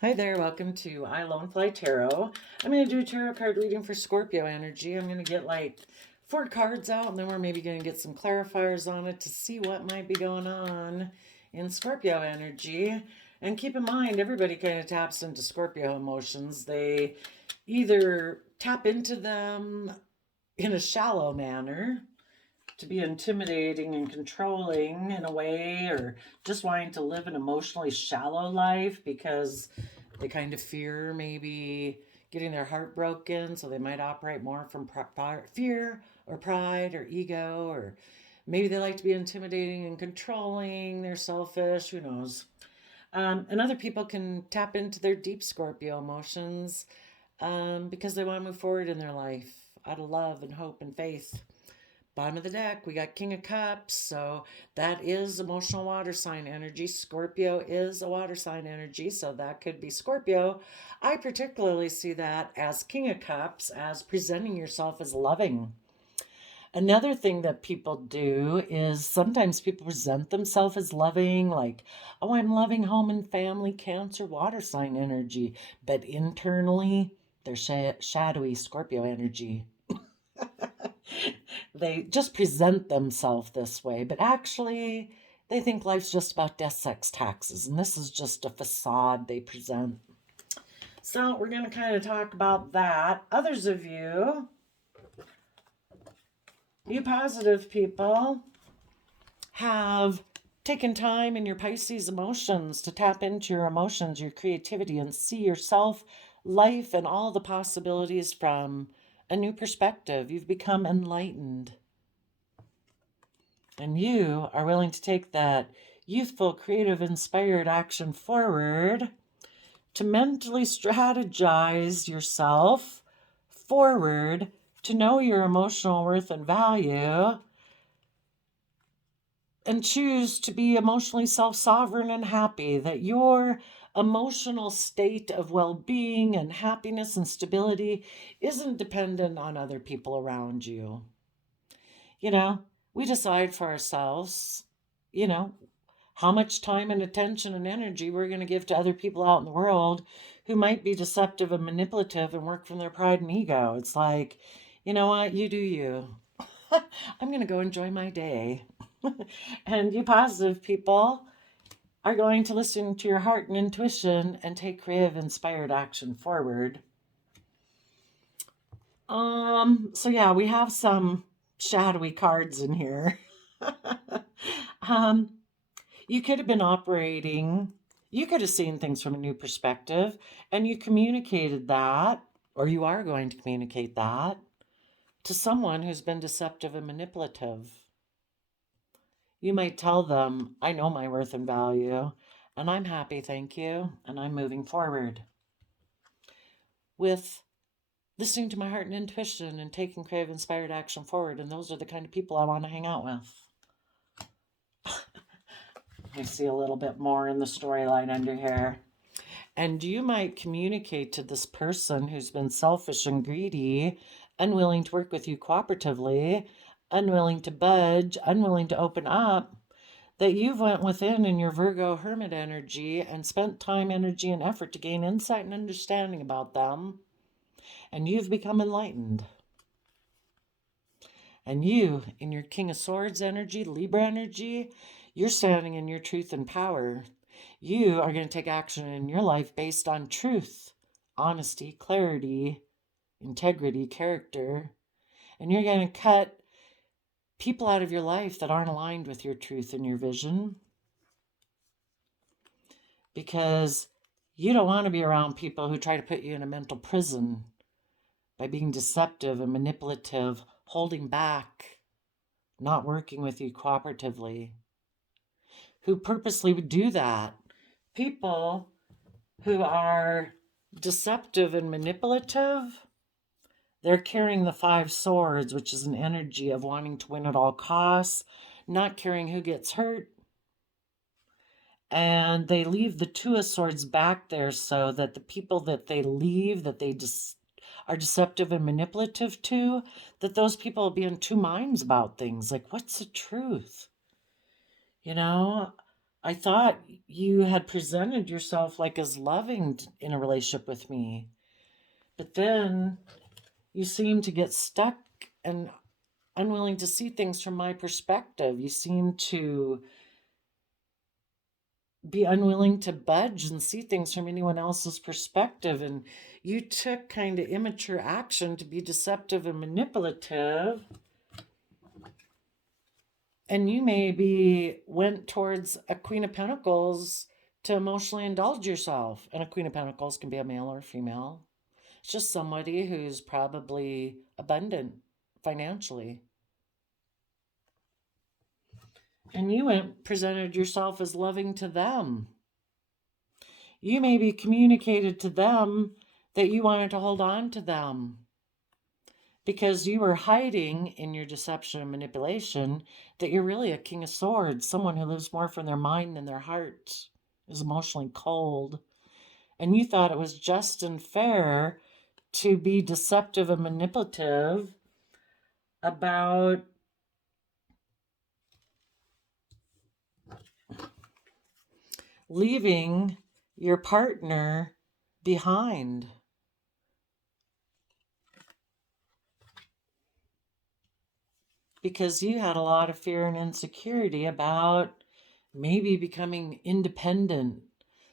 Hi there, welcome to I Lone Fly Tarot. I'm going to do a tarot card reading for Scorpio energy. I'm going to get like 4 cards out, and then we're maybe going to get some clarifiers on it to see what might be going on in Scorpio energy. And keep in mind, everybody kind of taps into Scorpio emotions. They either tap into them in a shallow manner, to be intimidating and controlling in a way, or just wanting to live an emotionally shallow life because they kind of fear maybe getting their heart broken, so they might operate more from fear or pride or ego, or maybe they like to be intimidating and controlling, they're selfish, who knows. And other people can tap into their deep Scorpio emotions because they want to move forward in their life out of love and hope and faith. Bottom of the deck, we got King of Cups, so that is emotional water sign energy. Scorpio is a water sign energy, so that could be Scorpio. I particularly see that as King of Cups, as presenting yourself as loving. Another thing that people do is sometimes people present themselves as loving, like, oh, I'm loving home and family, Cancer, water sign energy, but internally, they're shadowy Scorpio energy. They just present themselves this way, but actually, they think life's just about death, sex, taxes, and this is just a facade they present. So, we're going to kind of talk about that. Others of you positive people, have taken time in your Pisces emotions to tap into your emotions, your creativity, and see yourself, life, and all the possibilities from a new perspective. You've become enlightened. And you are willing to take that youthful, creative, inspired action forward to mentally strategize yourself forward to know your emotional worth and value and choose to be emotionally self-sovereign and happy, that your emotional state of well-being and happiness and stability isn't dependent on other people around you. You know, we decide for ourselves, you know, how much time and attention and energy we're going to give to other people out in the world who might be deceptive and manipulative and work from their pride and ego. It's like, you know what, you do you. I'm going to go enjoy my day. And you positive people are going to listen to your heart and intuition and take creative, inspired action forward. So yeah, we have some shadowy cards in here. um, you could have been operating, you could have seen things from a new perspective, and you communicated that, or you are going to communicate that to someone who's been deceptive and manipulative. You might tell them, I know my worth and value, and I'm happy, thank you, and I'm moving forward with listening to my heart and intuition and taking creative, inspired action forward. And those are the kind of people I want to hang out with. I see a little bit more in the storyline under here. And you might communicate to this person who's been selfish and greedy, unwilling to work with you cooperatively, unwilling to budge, unwilling to open up, that you've went within in your Virgo hermit energy and spent time, energy, and effort to gain insight and understanding about them, and you've become enlightened. And you, in your King of Swords energy, Libra energy, you're standing in your truth and power. You are going to take action in your life based on truth, honesty, clarity, integrity, character. And you're going to cut people out of your life that aren't aligned with your truth and your vision. Because you don't want to be around people who try to put you in a mental prison by being deceptive and manipulative, holding back, not working with you cooperatively, who purposely would do that. People who are deceptive and manipulative, they're carrying the 5 swords, which is an energy of wanting to win at all costs, not caring who gets hurt. And they leave the 2 of swords back there so that the people that they leave, that they are deceptive and manipulative to, that those people will be in 2 minds about things. Like, what's the truth? You know, I thought you had presented yourself like as loving in a relationship with me. But then you seem to get stuck and unwilling to see things from my perspective. You seem to be unwilling to budge and see things from anyone else's perspective. And you took kind of immature action to be deceptive and manipulative. And you maybe went towards a Queen of Pentacles to emotionally indulge yourself. And a Queen of Pentacles can be a male or a female. It's just somebody who's probably abundant financially. And you went presented yourself as loving to them. You maybe communicated to them that you wanted to hold on to them because you were hiding in your deception and manipulation that you're really a King of Swords, someone who lives more from their mind than their heart, is emotionally cold. And you thought it was just and fair to be deceptive and manipulative about leaving your partner behind. Because you had a lot of fear and insecurity about maybe becoming independent,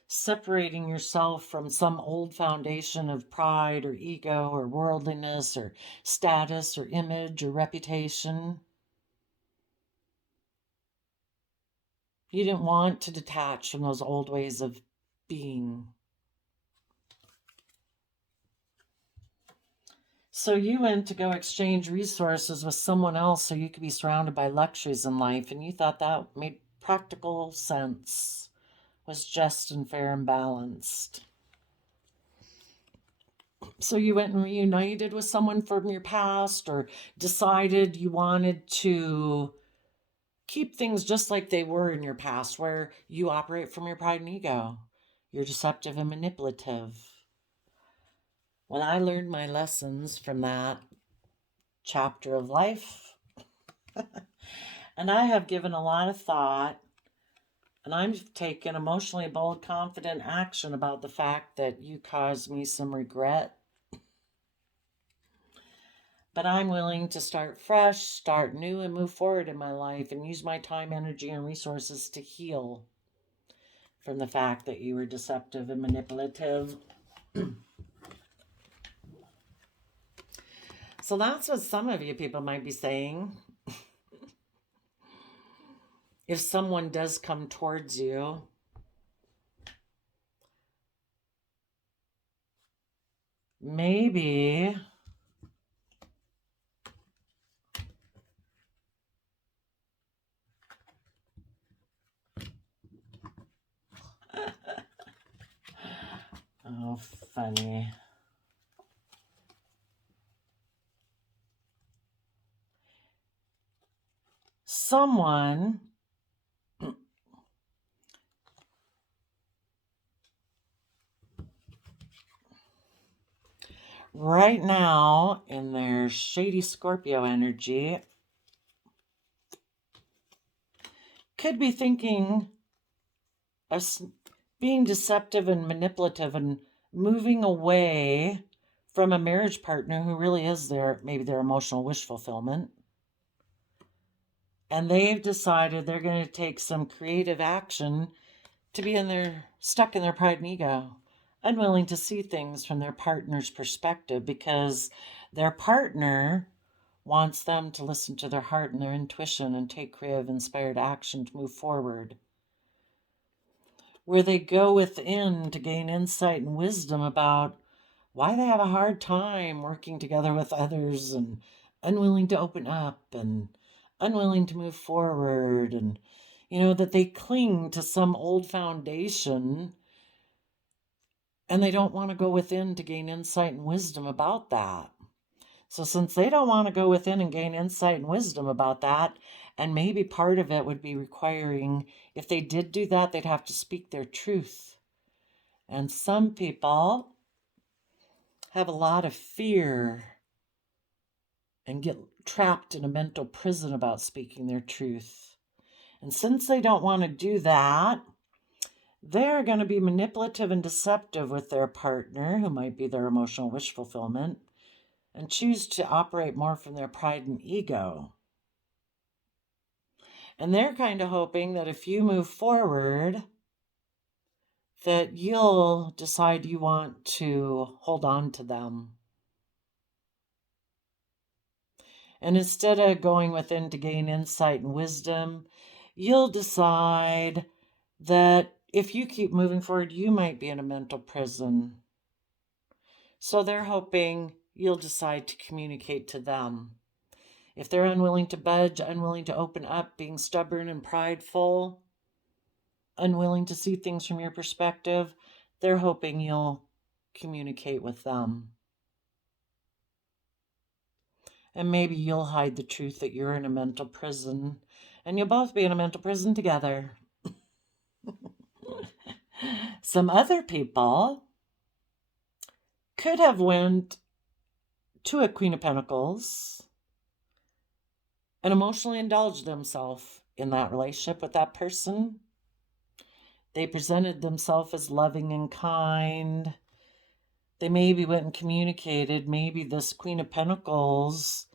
separating yourself from some old foundation of pride or ego or worldliness or status or image or reputation. You didn't want to detach from those old ways of being. So you went to go exchange resources with someone else so you could be surrounded by luxuries in life, and you thought that made practical sense, was just and fair and balanced. So you went and reunited with someone from your past, or decided you wanted to keep things just like they were in your past, where you operate from your pride and ego. You're deceptive and manipulative. When I learned my lessons from that chapter of life, and I have given a lot of thought, and I've taken emotionally bold, confident action about the fact that you caused me some regret. But I'm willing to start fresh, start new, and move forward in my life and use my time, energy, and resources to heal from the fact that you were deceptive and manipulative. So that's what some of you people might be saying. If someone does come towards you, maybe oh, funny. Someone right now in their shady Scorpio energy could be thinking of being deceptive and manipulative and moving away from a marriage partner who really is maybe their emotional wish fulfillment. And they've decided they're going to take some creative action to be stuck in their pride and ego, unwilling to see things from their partner's perspective because their partner wants them to listen to their heart and their intuition and take creative, inspired action to move forward. Where they go within to gain insight and wisdom about why they have a hard time working together with others and unwilling to open up and unwilling to move forward, and that they cling to some old foundation and they don't want to go within to gain insight and wisdom about that. So since they don't want to go within and gain insight and wisdom about that, and maybe part of it would be requiring, if they did do that, they'd have to speak their truth. And some people have a lot of fear and get trapped in a mental prison about speaking their truth. And since they don't want to do that, they're going to be manipulative and deceptive with their partner, who might be their emotional wish fulfillment, and choose to operate more from their pride and ego. And they're kind of hoping that if you move forward, that you'll decide you want to hold on to them. And instead of going within to gain insight and wisdom, you'll decide that if you keep moving forward, you might be in a mental prison. So they're hoping you'll decide to communicate to them. If they're unwilling to budge, unwilling to open up, being stubborn and prideful, unwilling to see things from your perspective, they're hoping you'll communicate with them. And maybe you'll hide the truth that you're in a mental prison, and you'll both be in a mental prison together. Some other people could have went to a Queen of Pentacles and emotionally indulged themselves in that relationship with that person. They presented themselves as loving and kind. They maybe went and communicated. Maybe this Queen of Pentacles,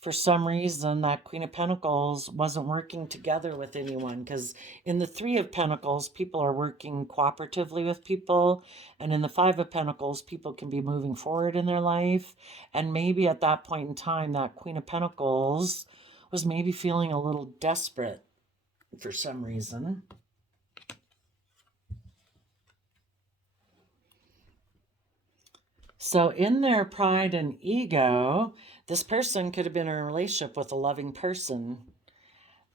for some reason, that Queen of Pentacles wasn't working together with anyone. Because in the Three of Pentacles, people are working cooperatively with people. And in the Five of Pentacles, people can be moving forward in their life. And maybe at that point in time, that Queen of Pentacles was maybe feeling a little desperate for some reason. So in their pride and ego, this person could have been in a relationship with a loving person.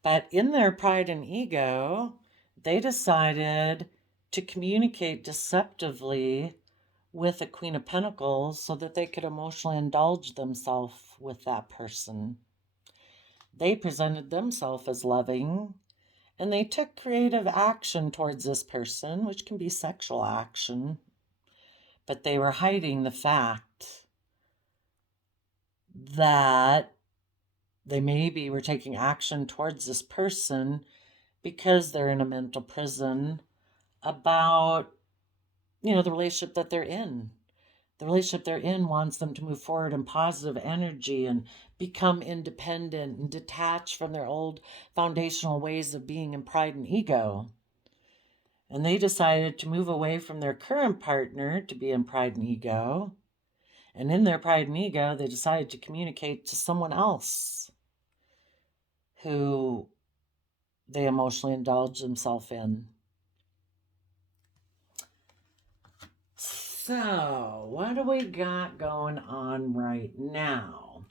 But in their pride and ego, they decided to communicate deceptively with a Queen of Pentacles so that they could emotionally indulge themselves with that person. They presented themselves as loving, and they took creative action towards this person, which can be sexual action. But they were hiding the fact that they maybe were taking action towards this person because they're in a mental prison about, the relationship that they're in. The relationship they're in wants them to move forward in positive energy and become independent and detach from their old foundational ways of being in pride and ego. And they decided to move away from their current partner to be in pride and ego. And in their pride and ego, they decided to communicate to someone else who they emotionally indulge themselves in. So, what do we got going on right now?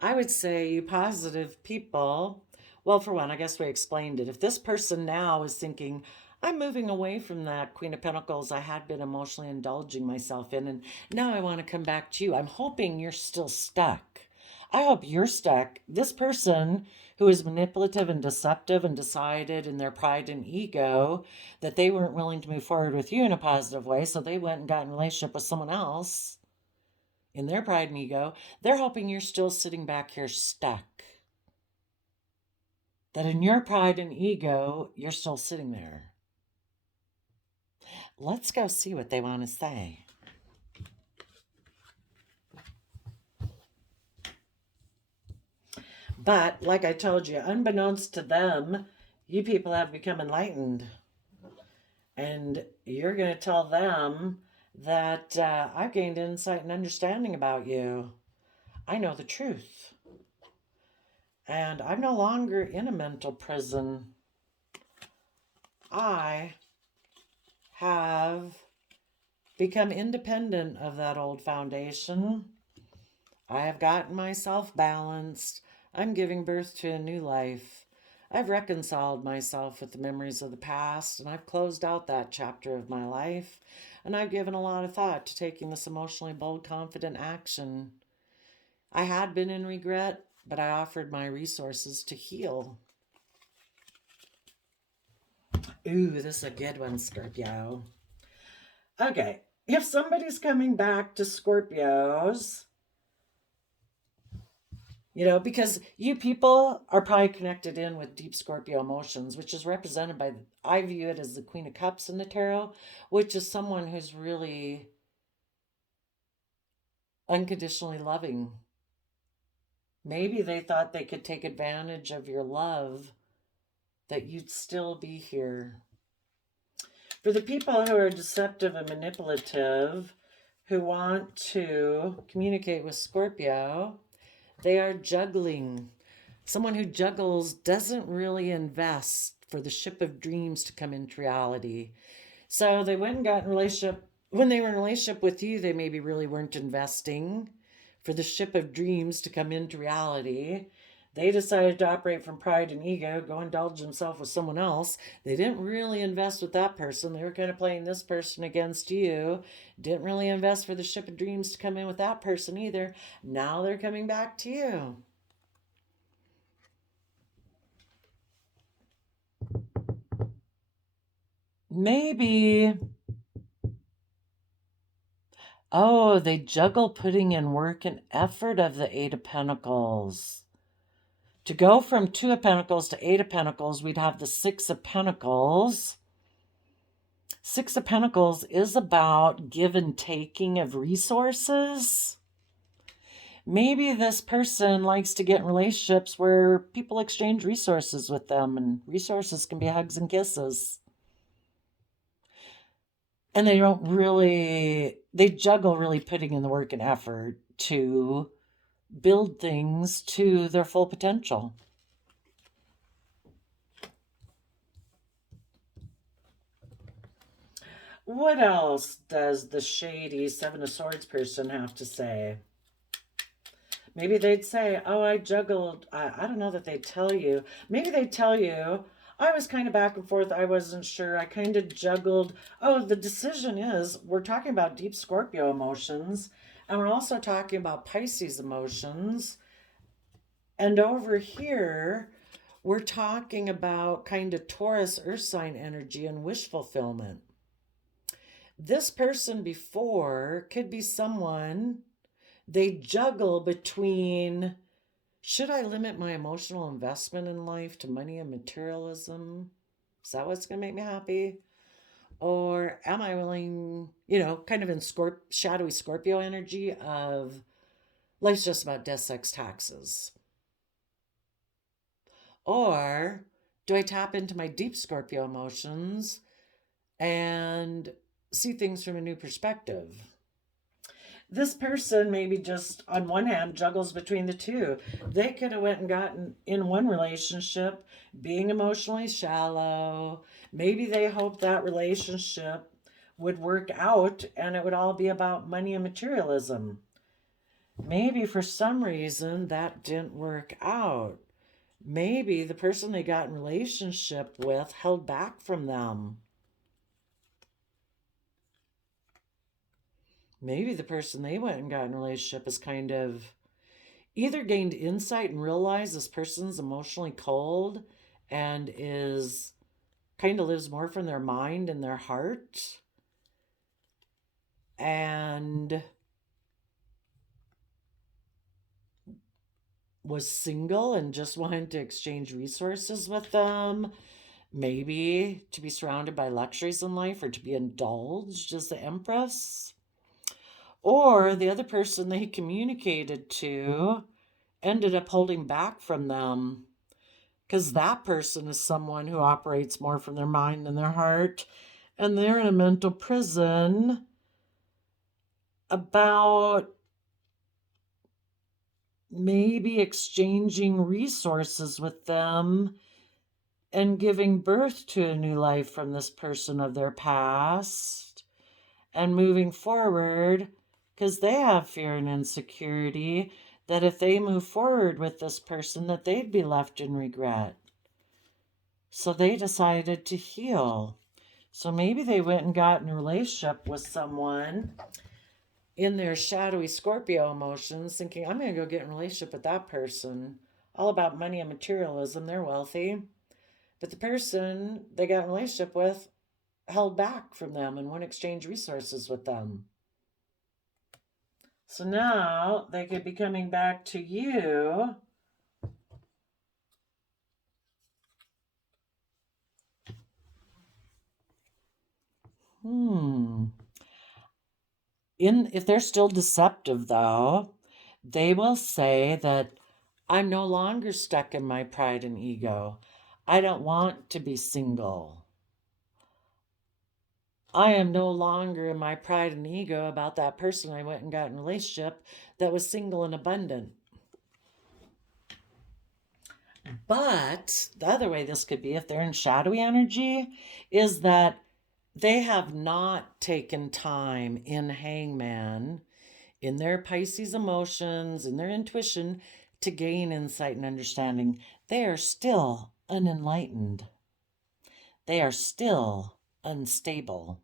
I would say, you positive people, well, for one, I guess we explained it. If this person now is thinking, I'm moving away from that Queen of Pentacles I had been emotionally indulging myself in, and now I want to come back to you, I'm hoping you're still stuck. I hope you're stuck. This person who is manipulative and deceptive and decided in their pride and ego that they weren't willing to move forward with you in a positive way, so they went and got in a relationship with someone else in their pride and ego, they're hoping you're still sitting back here stuck. That in your pride and ego, you're still sitting there. Let's go see what they want to say. But, like I told you, unbeknownst to them, you people have become enlightened. And you're going to tell them that I've gained insight and understanding about you. I know the truth. And I'm no longer in a mental prison. I have become independent of that old foundation. I have gotten myself balanced. I'm giving birth to a new life. I've reconciled myself with the memories of the past, and I've closed out that chapter of my life, and I've given a lot of thought to taking this emotionally bold, confident action. I had been in regret, but I offered my resources to heal. Ooh, this is a good one, Scorpio. Okay, if somebody's coming back to Scorpios, Because you people are probably connected in with deep Scorpio emotions, which is represented by, I view it as the Queen of Cups in the tarot, which is someone who's really unconditionally loving. Maybe they thought they could take advantage of your love, that you'd still be here. For the people who are deceptive and manipulative, who want to communicate with Scorpio, they are juggling. Someone who juggles doesn't really invest for the ship of dreams to come into reality. So they went and got in relationship. When they were in a relationship with you, they maybe really weren't investing for the ship of dreams to come into reality. They decided to operate from pride and ego, go indulge themselves with someone else. They didn't really invest with that person. They were kind of playing this person against you. Didn't really invest for the ship of dreams to come in with that person either. Now they're coming back to you. Maybe, oh, they juggle putting in work and effort of the Eight of Pentacles. To go from Two of Pentacles to Eight of Pentacles, we'd have the Six of Pentacles. Six of Pentacles is about give and taking of resources. Maybe this person likes to get in relationships where people exchange resources with them, and resources can be hugs and kisses. And they juggle really putting in the work and effort to build things to their full potential. What else does the shady Seven of Swords person have to say? Maybe they'd say, oh, I juggled. I don't know that they'd tell you. Maybe they'd tell you, I was kind of back and forth. I wasn't sure. I kind of juggled. Oh, the decision is, we're talking about deep Scorpio emotions, and we're also talking about Pisces emotions. And over here, we're talking about kind of Taurus earth sign energy and wish fulfillment. This person before could be someone, they juggle between, should I limit my emotional investment in life to money and materialism? Is that what's going to make me happy? Or am I willing, kind of in shadowy Scorpio energy of life's just about death, sex, taxes? Or do I tap into my deep Scorpio emotions and see things from a new perspective? This person maybe just on one hand juggles between the two. They could have went and gotten in one relationship being emotionally shallow. Maybe they hoped that relationship would work out and it would all be about money and materialism. Maybe for some reason that didn't work out. Maybe the person they got in relationship with held back from them. Maybe the person they went and got in a relationship is kind of either gained insight and realized this person's emotionally cold and is kind of lives more from their mind and their heart, and was single and just wanted to exchange resources with them. Maybe to be surrounded by luxuries in life or to be indulged as the Empress. Or the other person they communicated to ended up holding back from them because that person is someone who operates more from their mind than their heart, and they're in a mental prison about maybe exchanging resources with them and giving birth to a new life from this person of their past and moving forward because they have fear and insecurity that if they move forward with this person that they'd be left in regret. So they decided to heal. So maybe they went and got in a relationship with someone in their shadowy Scorpio emotions, thinking, I'm going to go get in a relationship with that person. All about money and materialism. They're wealthy. But the person they got in a relationship with held back from them and wouldn't exchange resources with them. So now they could be coming back to you If they're still deceptive, though, they will say that I'm no longer stuck in my pride and ego. I don't want to be single. I am no longer in my pride and ego about that person I went and got in a relationship that was single and abundant. But the other way this could be, if they're in shadowy energy, is that they have not taken time in Hangman, in their Pisces emotions, in their intuition, to gain insight and understanding. They are still unenlightened. They are still unstable.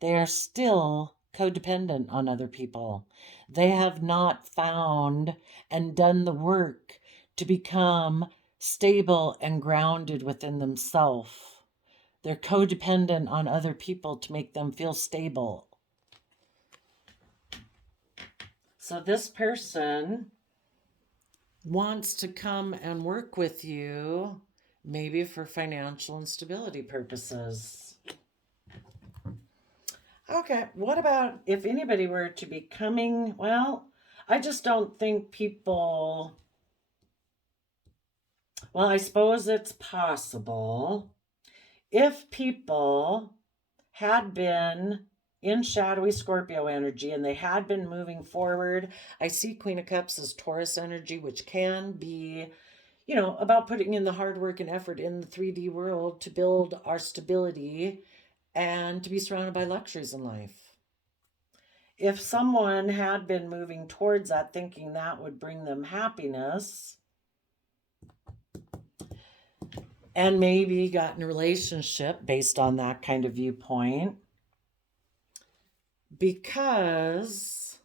They are still codependent on other people. They have not found and done the work to become stable and grounded within themselves. They're codependent on other people to make them feel stable. So this person wants to come and work with you, maybe for financial instability purposes. Okay, what about if anybody were to be coming? Well, I just don't think people. Well, I suppose it's possible if people had been in shadowy Scorpio energy and they had been moving forward. I see Queen of Cups as Taurus energy, which can be, about putting in the hard work and effort in the 3D world to build our stability and to be surrounded by luxuries in life. If someone had been moving towards that, thinking that would bring them happiness, and maybe got in a relationship based on that kind of viewpoint, because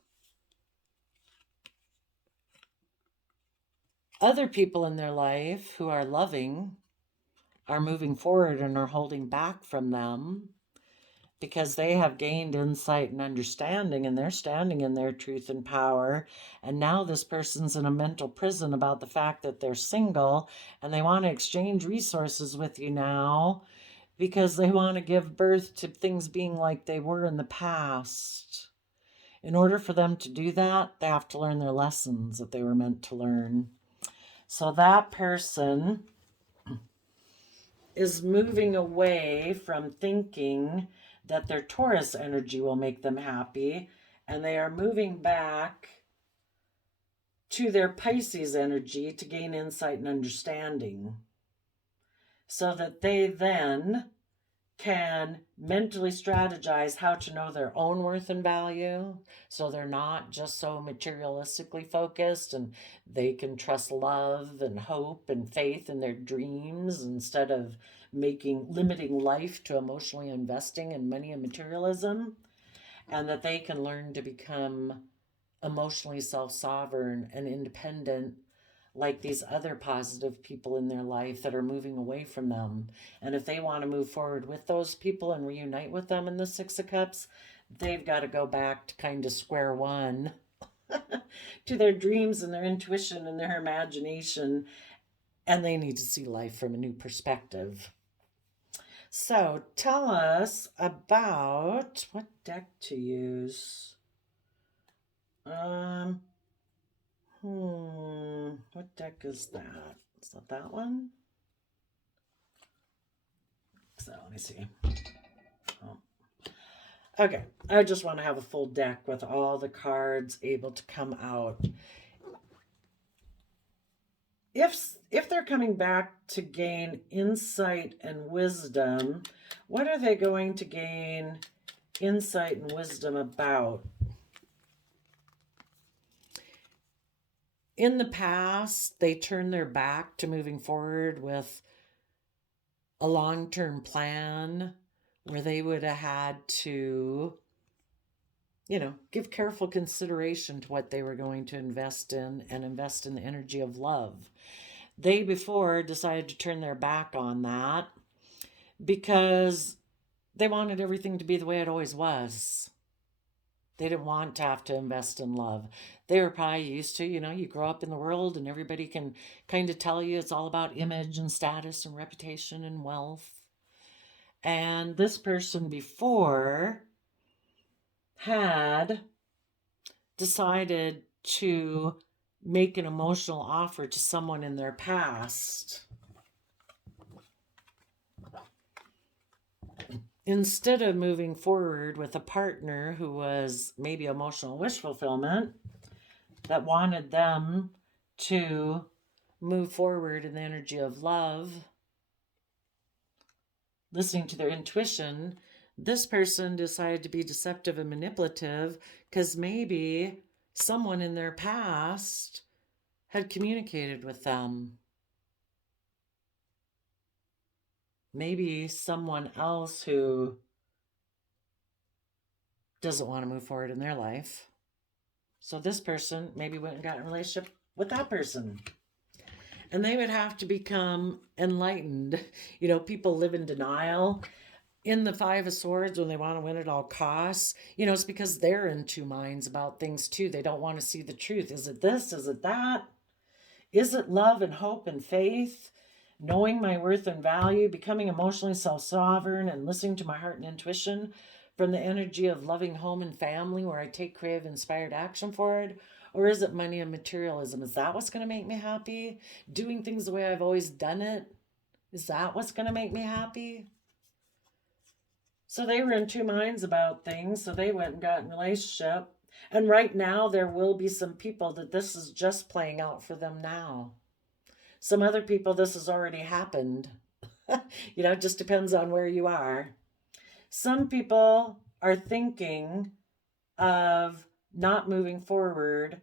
other people in their life who are loving are moving forward and are holding back from them because they have gained insight and understanding and they're standing in their truth and power. And now this person's in a mental prison about the fact that they're single and they want to exchange resources with you now because they want to give birth to things being like they were in the past. In order for them to do that, they have to learn their lessons that they were meant to learn. So that person is moving away from thinking that their Taurus energy will make them happy, and they are moving back to their Pisces energy to gain insight and understanding, so that they then can mentally strategize how to know their own worth and value, so they're not just so materialistically focused, and they can trust love and hope and faith in their dreams instead of limiting life to emotionally investing in money and materialism, and that they can learn to become emotionally self-sovereign and independent like these other positive people in their life that are moving away from them. And if they want to move forward with those people and reunite with them in the Six of Cups, they've got to go back to kind of square one to their dreams and their intuition and their imagination. And they need to see life from a new perspective. So tell us about what deck to use. What deck is that? Is that one? So let me see. Oh. Okay, I just want to have a full deck with all the cards able to come out. If they're coming back to gain insight and wisdom, what are they going to gain insight and wisdom about? In the past, they turned their back to moving forward with a long-term plan where they would have had to, give careful consideration to what they were going to invest in and invest in the energy of love. They before decided to turn their back on that because they wanted everything to be the way it always was. They didn't want to have to invest in love. They were probably used to, you grow up in the world and everybody can kind of tell you it's all about image and status and reputation and wealth. And this person before had decided to make an emotional offer to someone in their past. Instead of moving forward with a partner who was maybe emotional wish fulfillment, that wanted them to move forward in the energy of love, listening to their intuition, this person decided to be deceptive and manipulative because maybe someone in their past had communicated with them. Maybe someone else who doesn't want to move forward in their life. So this person maybe went and got in a relationship with that person. And they would have to become enlightened. You know, people live in denial. In the Five of Swords, when they want to win at all costs, you know, it's because they're in two minds about things too. They don't want to see the truth. Is it this? Is it that? Is it love and hope and faith? Knowing my worth and value, becoming emotionally self-sovereign, and listening to my heart and intuition from the energy of loving home and family where I take creative, inspired action forward? Or is it money and materialism? Is that what's going to make me happy? Doing things the way I've always done it? Is that what's going to make me happy? So they were in two minds about things, so they went and got in a relationship. And right now, there will be some people that this is just playing out for them now. Some other people, this has already happened. You know, it just depends on where you are. Some people are thinking of not moving forward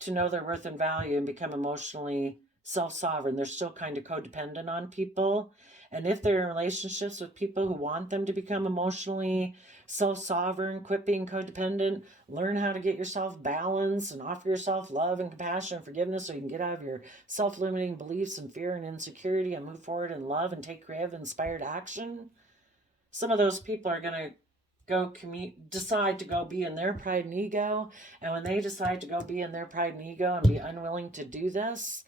to know their worth and value and become emotionally self-sovereign. They're still kind of codependent on people. And if they're in relationships with people who want them to become emotionally self-sovereign, quit being codependent, learn how to get yourself balanced and offer yourself love and compassion and forgiveness so you can get out of your self-limiting beliefs and fear and insecurity and move forward in love and take creative, inspired action. Some of those people are going to decide to go be in their pride and ego. And when they decide to go be in their pride and ego and be unwilling to do this,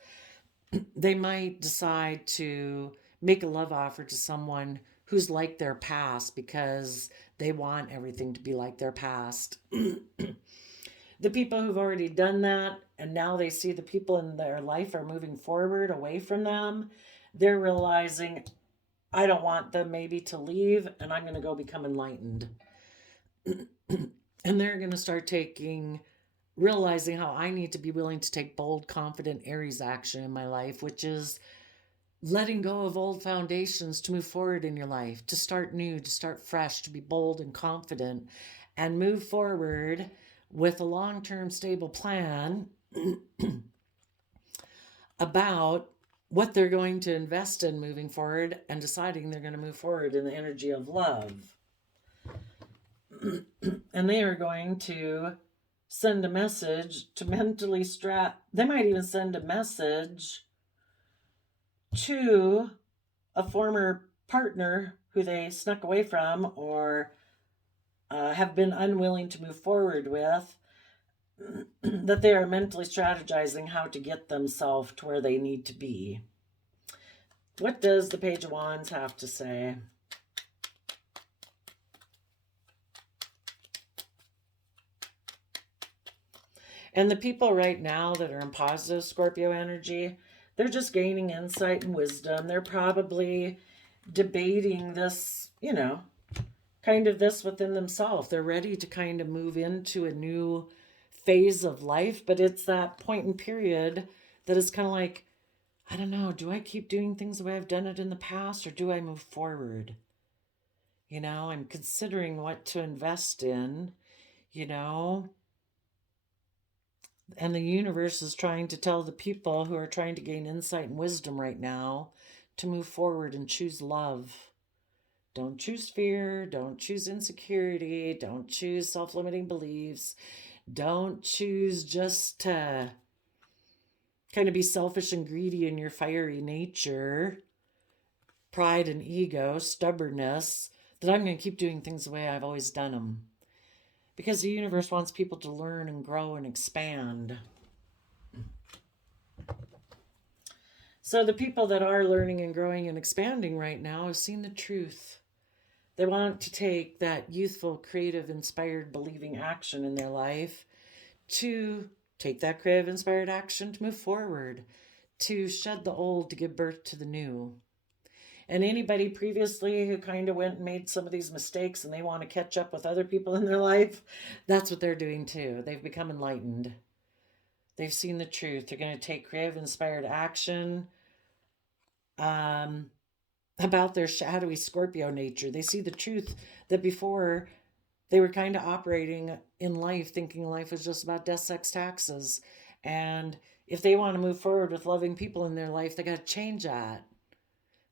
they might decide to make a love offer to someone who's like their past because they want everything to be like their past. The people who've already done that and now they see the people in their life are moving forward away from them, they're realizing, I don't want them maybe to leave and I'm going to go become enlightened. And they're going to start realizing how I need to be willing to take bold, confident Aries action in my life, which is letting go of old foundations to move forward in your life, to start new, to start fresh, to be bold and confident, and move forward with a long-term stable plan about what they're going to invest in moving forward and deciding they're going to move forward in the energy of love. And they are going to send a message to mentally they might even send a message to a former partner who they snuck away from or have been unwilling to move forward with, that they are mentally strategizing how to get themselves to where they need to be. What does the Page of Wands have to say? And the people right now that are in positive Scorpio energy, they're just gaining insight and wisdom. They're probably debating this, you know, kind of this within themselves. They're ready to kind of move into a new phase of life, but it's that point in period that is kind of like, I don't know, do I keep doing things the way I've done it in the past or do I move forward? You know, I'm considering what to invest in, you know. And the universe is trying to tell the people who are trying to gain insight and wisdom right now to move forward and choose love. Don't choose fear. Don't choose insecurity. Don't choose self-limiting beliefs. Don't choose just to kind of be selfish and greedy in your fiery nature, pride and ego, stubbornness, that I'm going to keep doing things the way I've always done them. Because the universe wants people to learn and grow and expand. So the people that are learning and growing and expanding right now have seen the truth. They want to take that youthful, creative, inspired, believing action in their life to take that creative, inspired action to move forward, to shed the old to give birth to the new. And anybody previously who kind of went and made some of these mistakes and they want to catch up with other people in their life, that's what they're doing too. They've become enlightened. They've seen the truth. They're going to take creative, inspired action about their shadowy Scorpio nature. They see the truth that before they were kind of operating in life thinking life was just about death, sex, taxes. And if they want to move forward with loving people in their life, they got to change that.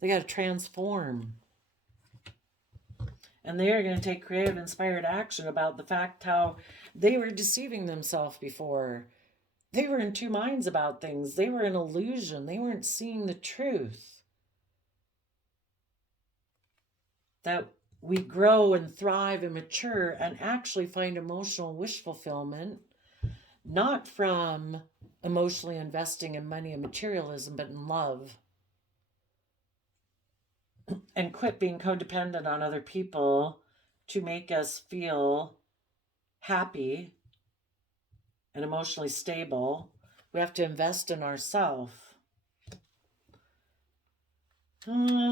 They got to transform. And they are going to take creative, inspired action about the fact how they were deceiving themselves before. They were in two minds about things. They were in illusion. They weren't seeing the truth. That we grow and thrive and mature and actually find emotional wish fulfillment, not from emotionally investing in money and materialism, but in love. And quit being codependent on other people to make us feel happy and emotionally stable. We have to invest in ourselves.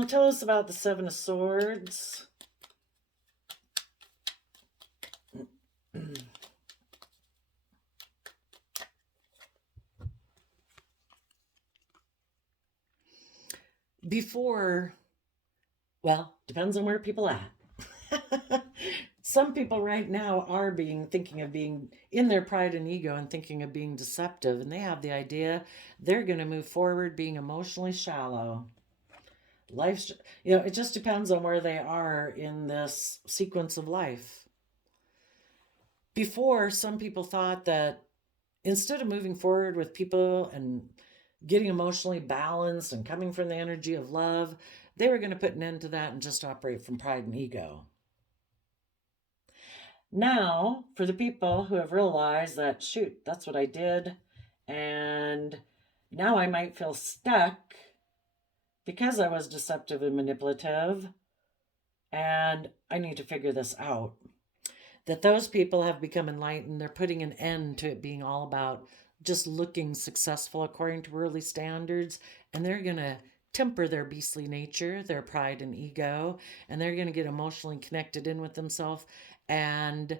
Tell us about the Seven of Swords. Before, well, depends on where people are at. Some people right now are thinking of being in their pride and ego and thinking of being deceptive, and they have the idea they're going to move forward being emotionally shallow. Life's, it just depends on where they are in this sequence of life. Before, some people thought that instead of moving forward with people and getting emotionally balanced and coming from the energy of love, they were going to put an end to that and just operate from pride and ego. Now, for the people who have realized that, shoot, that's what I did, and now I might feel stuck because I was deceptive and manipulative, and I need to figure this out. That those people have become enlightened. They're putting an end to it being all about just looking successful according to worldly standards, and they're going to temper their beastly nature, their pride and ego, and they're going to get emotionally connected in with themselves. And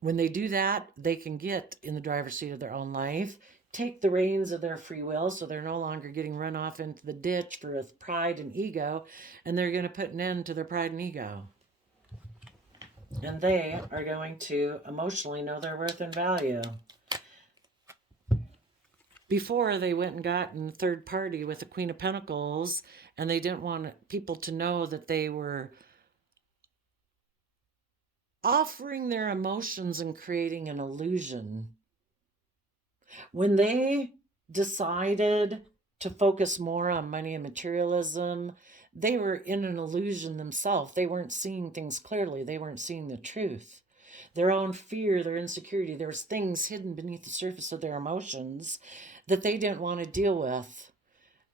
when they do that, they can get in the driver's seat of their own life, take the reins of their free will, so they're no longer getting run off into the ditch for pride and ego, and they're going to put an end to their pride and ego. And they are going to emotionally know their worth and value. Before, they went and got in third party with the Queen of Pentacles, and they didn't want people to know that they were offering their emotions and creating an illusion. When they decided to focus more on money and materialism, they were in an illusion themselves. They weren't seeing things clearly. They weren't seeing the truth. Their own fear, their insecurity, there was things hidden beneath the surface of their emotions that they didn't want to deal with.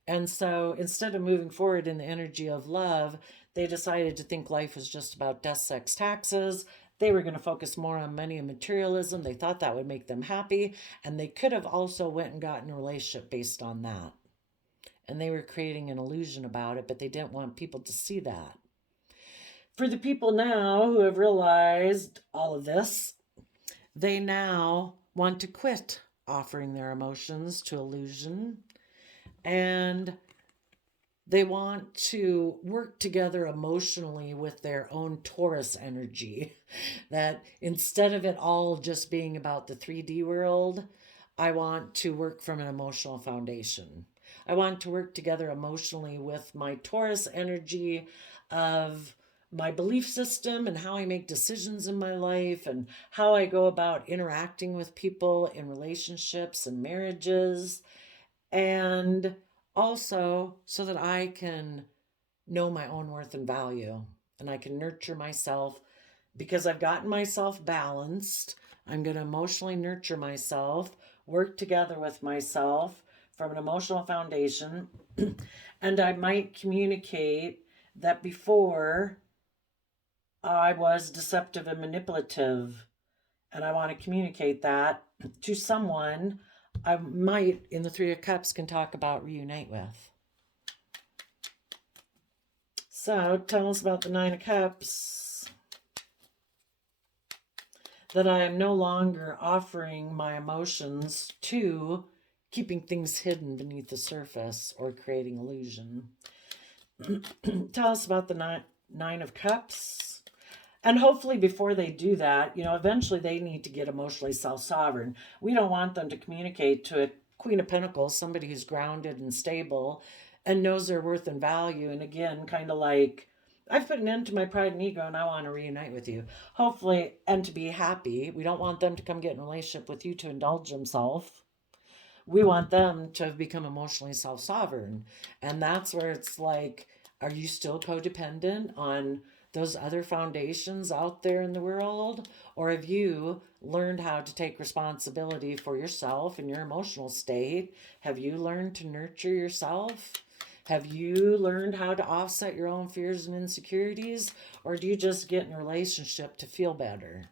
And so instead of moving forward in the energy of love, they decided to think life was just about death, sex, taxes. They were going to focus more on money and materialism. They thought that would make them happy. And they could have also went and gotten a relationship based on that. And they were creating an illusion about it, but they didn't want people to see that. For the people now who have realized all of this, they now want to quit offering their emotions to illusion, and they want to work together emotionally with their own Taurus energy. That instead of it all just being about the 3D world, I want to work from an emotional foundation. I want to work together emotionally with my Taurus energy of my belief system and how I make decisions in my life and how I go about interacting with people in relationships and marriages, and also so that I can know my own worth and value and I can nurture myself. Because I've gotten myself balanced, I'm going to emotionally nurture myself, work together with myself from an emotional foundation. And I might communicate that before I was deceptive and manipulative, and I want to communicate that to someone I might, in the Three of Cups, can talk about reunite with. So tell us about the Nine of Cups. That I am no longer offering my emotions to keeping things hidden beneath the surface or creating illusion. Tell us about the Nine of Cups. And hopefully before they do that, eventually they need to get emotionally self-sovereign. We don't want them to communicate to a Queen of Pentacles, somebody who's grounded and stable and knows their worth and value. And again, kind of like, I've put an end to my pride and ego and I want to reunite with you. Hopefully, and to be happy. We don't want them to come get in a relationship with you to indulge themselves. We want them to become emotionally self-sovereign. And that's where it's like, are you still codependent on those other foundations out there in the world? Or have you learned how to take responsibility for yourself and your emotional state? Have you learned to nurture yourself? Have you learned how to offset your own fears and insecurities? Or do you just get in a relationship to feel better?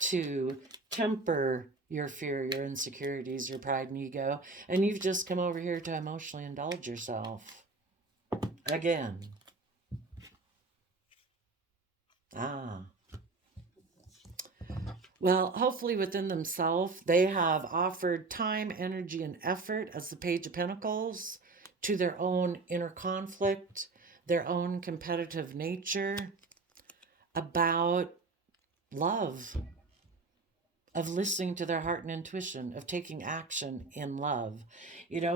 To temper your fear, your insecurities, your pride and ego, and you've just come over here to emotionally indulge yourself. Again. Well, hopefully within themselves, they have offered time, energy, and effort as the Page of Pentacles to their own inner conflict, their own competitive nature, about love, of listening to their heart and intuition, of taking action in love.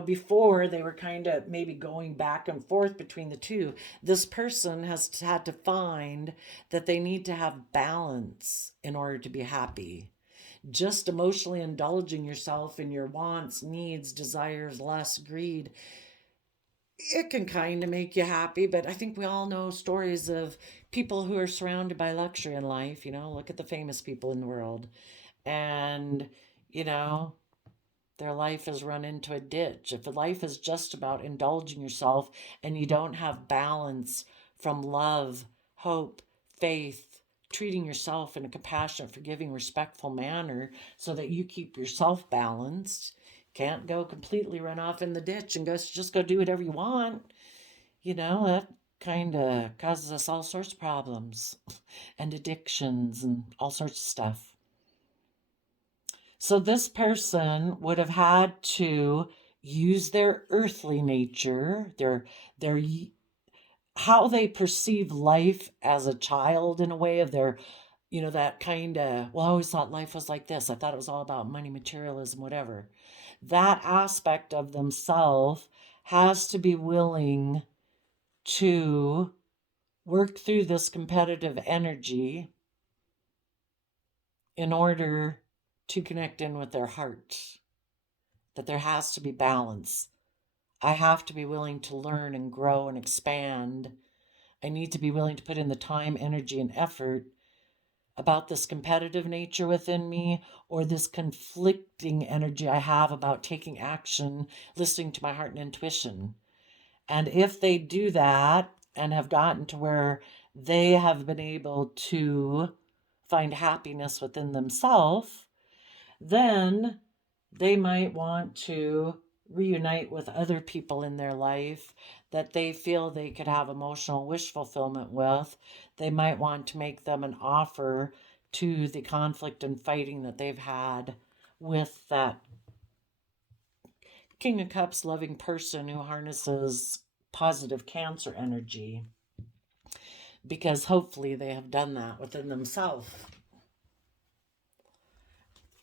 Before they were kind of maybe going back and forth between the two. This person has had to find that they need to have balance in order to be happy. Just emotionally indulging yourself in your wants, needs, desires, lust, greed, it can kind of make you happy, but I think we all know stories of people who are surrounded by luxury in life. Look at the famous people in the world. And, their life has run into a ditch. If life is just about indulging yourself and you don't have balance from love, hope, faith, treating yourself in a compassionate, forgiving, respectful manner so that you keep yourself balanced, can't go completely run off in the ditch and just go do whatever you want. That kind of causes us all sorts of problems and addictions and all sorts of stuff. So this person would have had to use their earthly nature, their how they perceive life as a child, in a way of their, that kind of, well, I always thought life was like this. I thought it was all about money, materialism, whatever. That aspect of themselves has to be willing to work through this competitive energy in order to connect in with their heart, that there has to be balance. I have to be willing to learn and grow and expand. I need to be willing to put in the time, energy, and effort about this competitive nature within me, or this conflicting energy I have about taking action, listening to my heart and intuition. And if they do that and have gotten to where they have been able to find happiness within themselves, then they might want to reunite with other people in their life that they feel they could have emotional wish fulfillment with. They might want to make them an offer to the conflict and fighting that they've had with that King of Cups loving person who harnesses positive Cancer energy, because hopefully they have done that within themselves.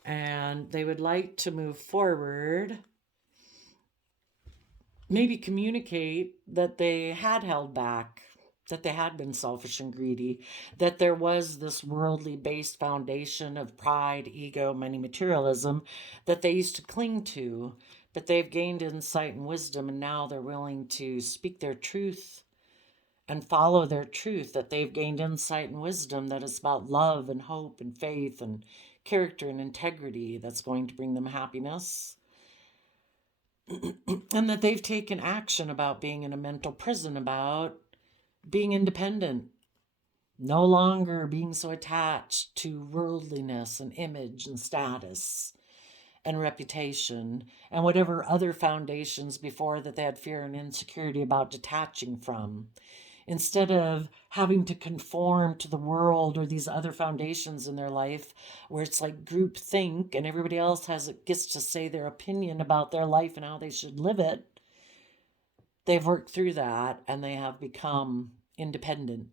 And they would like to move forward, maybe communicate that they had held back, that they had been selfish and greedy, that there was this worldly based foundation of pride, ego, money, materialism that they used to cling to, but they've gained insight and wisdom, and now they're willing to speak their truth and follow their truth, that they've gained insight and wisdom, that it's about love and hope and faith and character and integrity that's going to bring them happiness. And that they've taken action about being in a mental prison, about being independent, no longer being so attached to worldliness and image and status and reputation and whatever other foundations before that they had fear and insecurity about detaching from. Instead of having to conform to the world or these other foundations in their life where it's like group think and everybody else gets to say their opinion about their life and how they should live it, they've worked through that and they have become independent.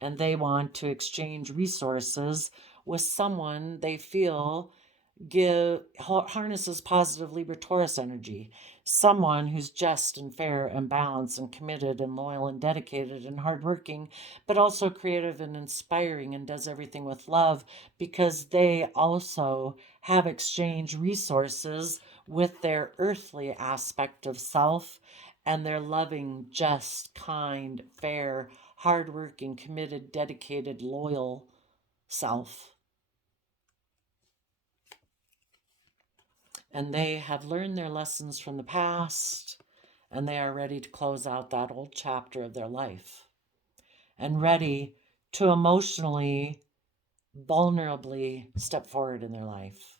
And they want to exchange resources with someone they feel harnesses positive Libra Taurus energy, someone who's just and fair and balanced and committed and loyal and dedicated and hardworking, but also creative and inspiring and does everything with love, because they also have exchanged resources with their earthly aspect of self and their loving, just, kind, fair, hardworking, committed, dedicated, loyal self. And they have learned their lessons from the past, and they are ready to close out that old chapter of their life and ready to emotionally, vulnerably step forward in their life.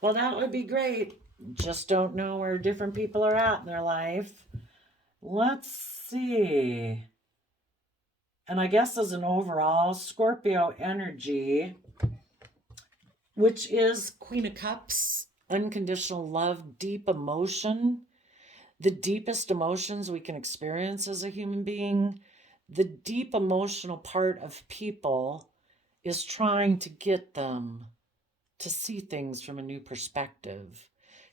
Well, that would be great. Just don't know where different people are at in their life. Let's see. And I guess as an overall, Scorpio energy, which is Queen of Cups, unconditional love, deep emotion, the deepest emotions we can experience as a human being, the deep emotional part of people is trying to get them to see things from a new perspective.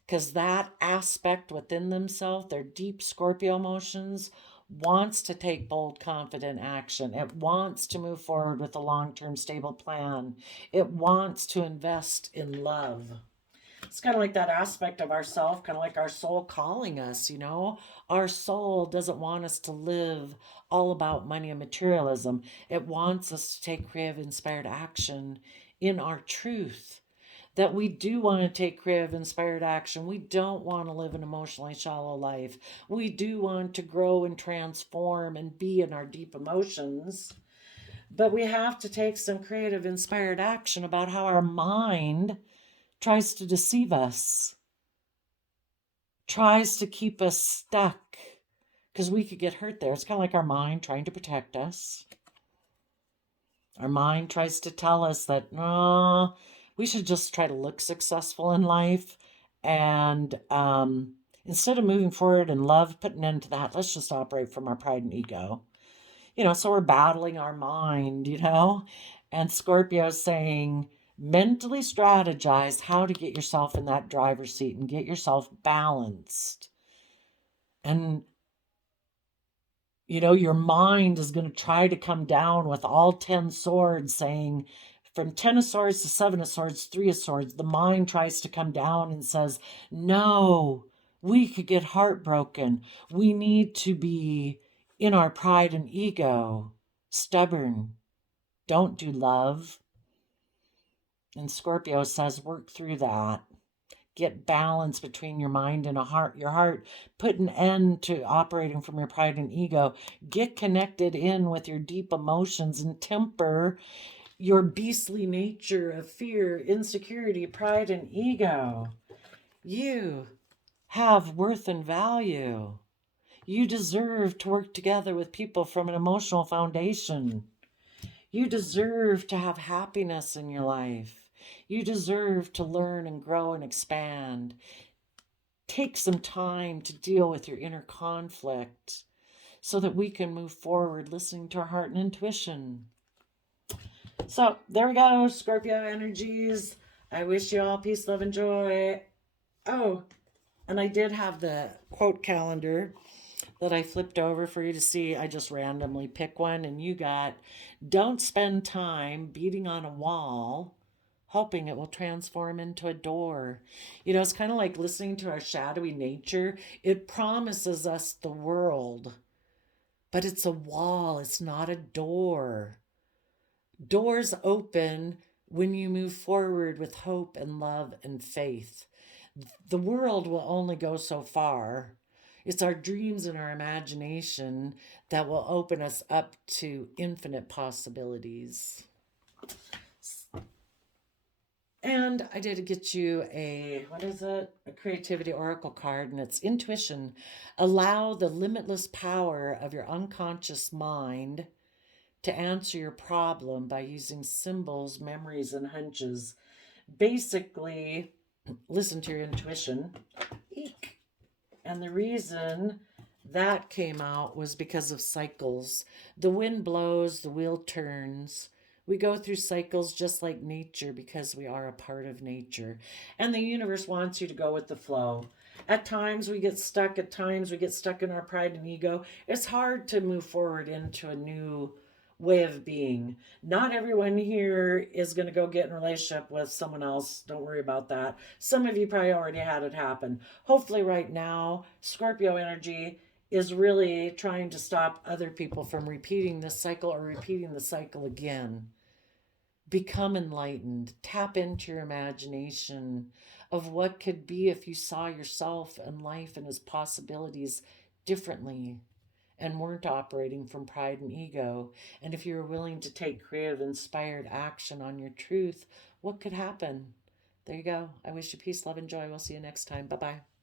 Because that aspect within themselves, their deep Scorpio emotions, wants to take bold, confident action. It wants to move forward with a long-term stable plan. It wants to invest in love. It's kind of like that aspect of ourself, kind of like our soul calling us, you know? Our soul doesn't want us to live all about money and materialism. It wants us to take creative, inspired action in our truth. That we do want to take creative, inspired action. We don't want to live an emotionally shallow life. We do want to grow and transform and be in our deep emotions. But we have to take some creative, inspired action about how our mind tries to deceive us, tries to keep us stuck, because we could get hurt there. It's kind of like our mind trying to protect us. Our mind tries to tell us that, no, we should just try to look successful in life. And instead of moving forward in love, put an end to that, let's just operate from our pride and ego. So we're battling our mind, and Scorpio's saying, mentally strategize how to get yourself in that driver's seat and get yourself balanced. And your mind is going to try to come down with all 10 swords, saying from 10 of swords to 7 of swords, 3 of swords. The mind tries to come down and says, no, we could get heartbroken. We need to be in our pride and ego, stubborn. Don't do love. And Scorpio says, work through that. Get balance between your mind and your heart. Put an end to operating from your pride and ego. Get connected in with your deep emotions and temper your beastly nature of fear, insecurity, pride, and ego. You have worth and value. You deserve to work together with people from an emotional foundation. You deserve to have happiness in your life. You deserve to learn and grow and expand. Take some time to deal with your inner conflict so that we can move forward listening to our heart and intuition. So there we go, Scorpio energies. I wish you all peace, love, and joy. Oh, and I did have the quote calendar that I flipped over for you to see. I just randomly pick one, and you got, don't spend time beating on a wall hoping it will transform into a door. It's kind of like listening to our shadowy nature. It promises us the world, but it's a wall, it's not a door. Doors open when you move forward with hope and love and faith. The world will only go so far. It's our dreams and our imagination that will open us up to infinite possibilities. And I did get you a, what is it? A creativity oracle card, and it's intuition. Allow the limitless power of your unconscious mind to answer your problem by using symbols, memories, and hunches. Basically, listen to your intuition. Eek. And the reason that came out was because of cycles. The wind blows, the wheel turns. We go through cycles just like nature because we are a part of nature. And the universe wants you to go with the flow. At times we get stuck. At times we get stuck in our pride and ego. It's hard to move forward into a new way of being. Not everyone here is going to go get in a relationship with someone else. Don't worry about that. Some of you probably already had it happen. Hopefully right now, Scorpio energy is really trying to stop other people from repeating this cycle or repeating the cycle again. Become enlightened. Tap into your imagination of what could be if you saw yourself and life and its possibilities differently and weren't operating from pride and ego. And if you were willing to take creative, inspired action on your truth, what could happen? There you go. I wish you peace, love, and joy. We'll see you next time. Bye-bye.